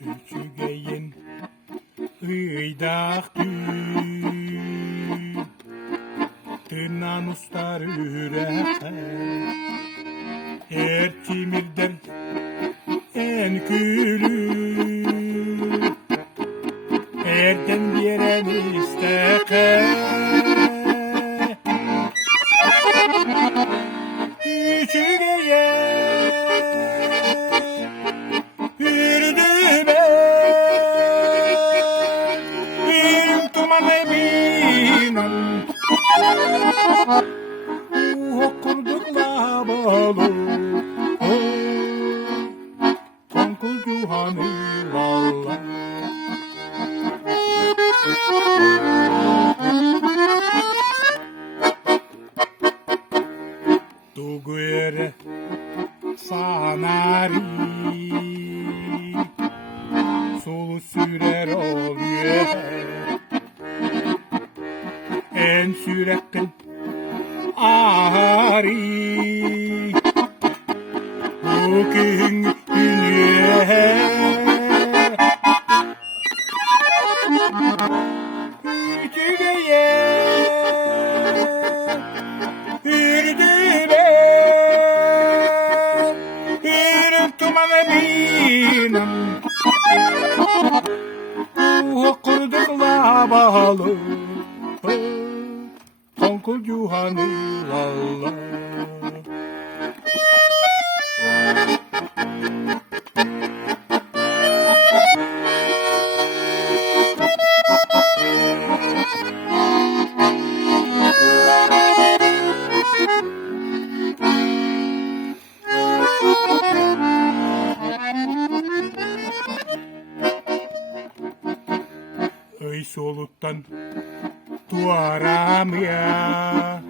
Üçügeyin ıydak tırnan ustar ürer Ertimirden en külü Erden biren isteke Üçügeye Yürüdü ben Tumanı binen Okurdukla balı Tonkul Yuhan'ı valla Duguyere sanari Solu sürer oluyor En sürekli ahari Bugün dünya Üçügeye Yürüdü ben Yürüp tumanı binem Okurdukla bağlı Tonkul Yuhan'ı valla Öy soluktan duaram ya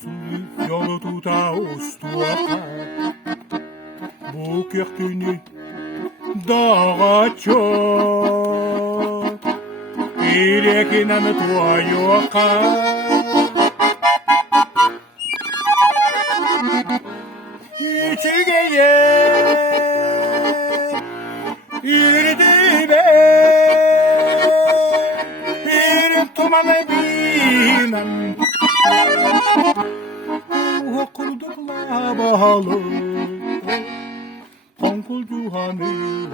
Sulu yolu tuta ustua Bu köktünü dağa çok İrekinan tua yoka Üçügeye Yürüdü ben Tumanı binem Okurdukla bağlı Tonkul Yuhan'ı